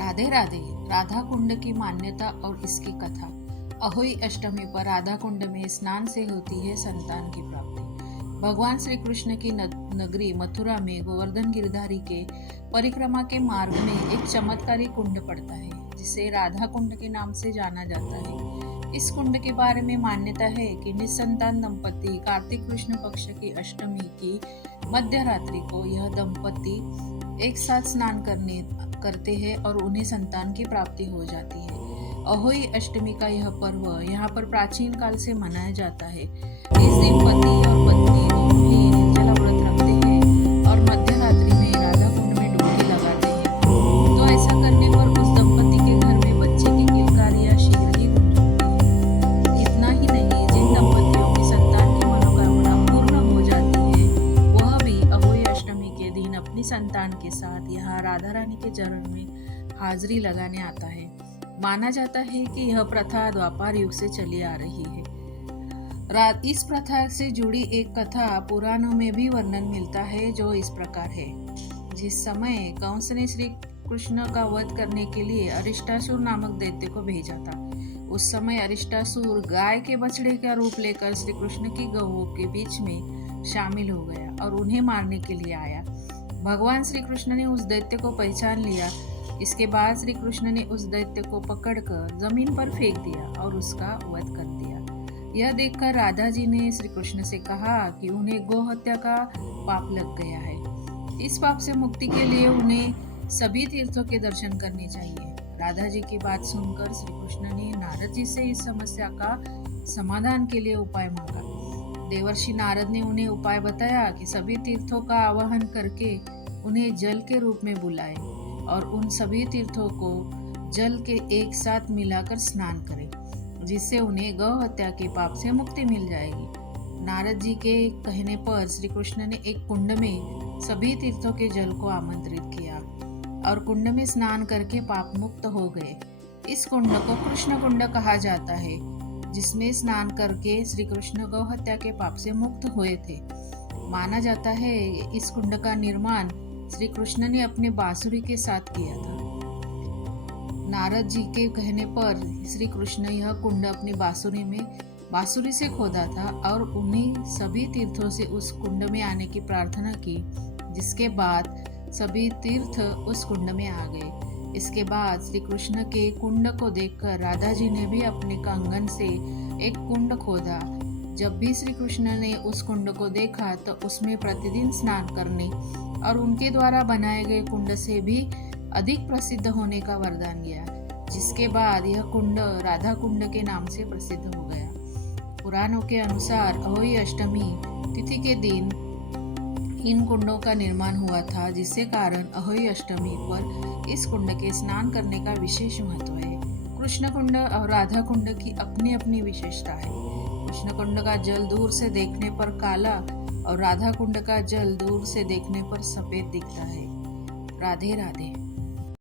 राधे राधे। राधा कुंड की मान्यता और इसकी कथा। अहोई अष्टमी पर राधा कुंड में स्नान से होती है संतान की प्राप्ति। भगवान श्री कृष्ण की नगरी मथुरा में गोवर्धन गिरधारी के परिक्रमा के मार्ग में एक चमत्कारी कुंड पड़ता है जिसे राधा कुंड के नाम से जाना जाता है। इस कुंड के बारे में मान्यता है कि निसंतान दंपति कार्तिक कृष्ण पक्ष की अष्टमी की मध्य रात्रि को यह दंपति एक साथ स्नान करते हैं और उन्हें संतान की प्राप्ति हो जाती है। अहोई अष्टमी का यह पर्व यहाँ पर प्राचीन काल से मनाया जाता है। इस दिन पति और पत्नी दोनों ही निर्जला व्रत रखते हैं और मध्य रात्रि में राधा कुंड में डुबकी लगाते हैं। तो ऐसा करने पर उस दंपति के घर में बच्चे की किलकारियां शीघ्र ही गूंजती है। इतना ही नहीं, जिन दंपतियों की संतान की मनोकामना पूर्ण हो जाती है वह भी अहोई अष्टमी के दिन अपनी संतान के साथ यहाँ राधा रानी के चरण में हाजिरी लगाने आता है। माना जाता है कि यह प्रथा द्वापर युग से चली आ रही है। इस प्रथा से जुड़ी एक कथा पुराणों में भी वर्णन मिलता है जो इस प्रकार है। जिस समय कंस ने श्री कृष्ण का वध करने के लिए अरिष्टासुर नामक दैत्य को भेजा था, उस समय अरिष्टासुर गाय के बछड़े का रूप लेकर श्री कृष्ण की गौओं के बीच में शामिल हो गया और उन्हें मारने के लिए आया। भगवान श्री कृष्ण ने उस दैत्य को पहचान लिया। इसके बाद श्री कृष्ण ने उस दैत्य को पकड़कर जमीन पर फेंक दिया और उसका वध कर दिया। यह देखकर राधा जी ने श्री कृष्ण से कहा कि उन्हें गौ हत्या का पाप लग गया है। इस पाप से मुक्ति के लिए उन्हें सभी तीर्थों के दर्शन करने चाहिए। राधा जी की बात सुनकर श्री कृष्ण ने नारद जी से इस समस्या का समाधान के लिए उपाय मांगा। देवर्षि नारद ने उन्हें उपाय बताया कि सभी तीर्थों का आवाहन करके उन्हें जल के रूप में बुलाए और उन सभी तीर्थों को जल के एक साथ मिलाकर स्नान करें, जिससे उन्हें गौ हत्या के पाप से मुक्ति मिल जाएगी। नारद जी के कहने पर श्री कृष्ण ने एक कुंड में सभी तीर्थों के जल को आमंत्रित किया और कुंड में स्नान करके पाप मुक्त हो गए। इस कुंड को कृष्ण कुंड कहा जाता है, जिसमें स्नान करके श्री कृष्ण गौ हत्या के पाप से मुक्त हुए थे। माना जाता है इस कुंड का निर्माण श्री कृष्ण ने अपने बांसुरी के साथ किया था। नारद जी के कहने पर श्री कृष्ण यह कुंड अपनी बांसुरी से खोदा था और उन्हीं सभी तीर्थों से उस कुंड में आने की प्रार्थना की, जिसके बाद सभी तीर्थ उस कुंड में आ गए। इसके बाद श्री कृष्ण के कुंड को देखकर राधा जी ने भी अपने कंगन से एक कुंड खोदा। जब भी श्री कृष्ण ने उस कुंड को देखा तो उसमें प्रतिदिन स्नान करने और उनके द्वारा बनाए गए कुंड से भी अधिक प्रसिद्ध होने का वरदान दिया, जिसके बाद यह कुंड राधा कुंड के नाम से प्रसिद्ध हो गया। पुराणों के अनुसार अहोई अष्टमी तिथि के दिन इन कुंडों का निर्माण हुआ था, जिससे कारण अहोई अष्टमी पर इस कुंड के स्नान करने का विशेष महत्व है। कृष्ण कुंड और राधा कुंड की अपनी अपनी विशेषता है। कृष्ण कुंड का जल दूर से देखने पर काला और राधा कुंड का जल दूर से देखने पर सफेद दिखता है। राधे राधे।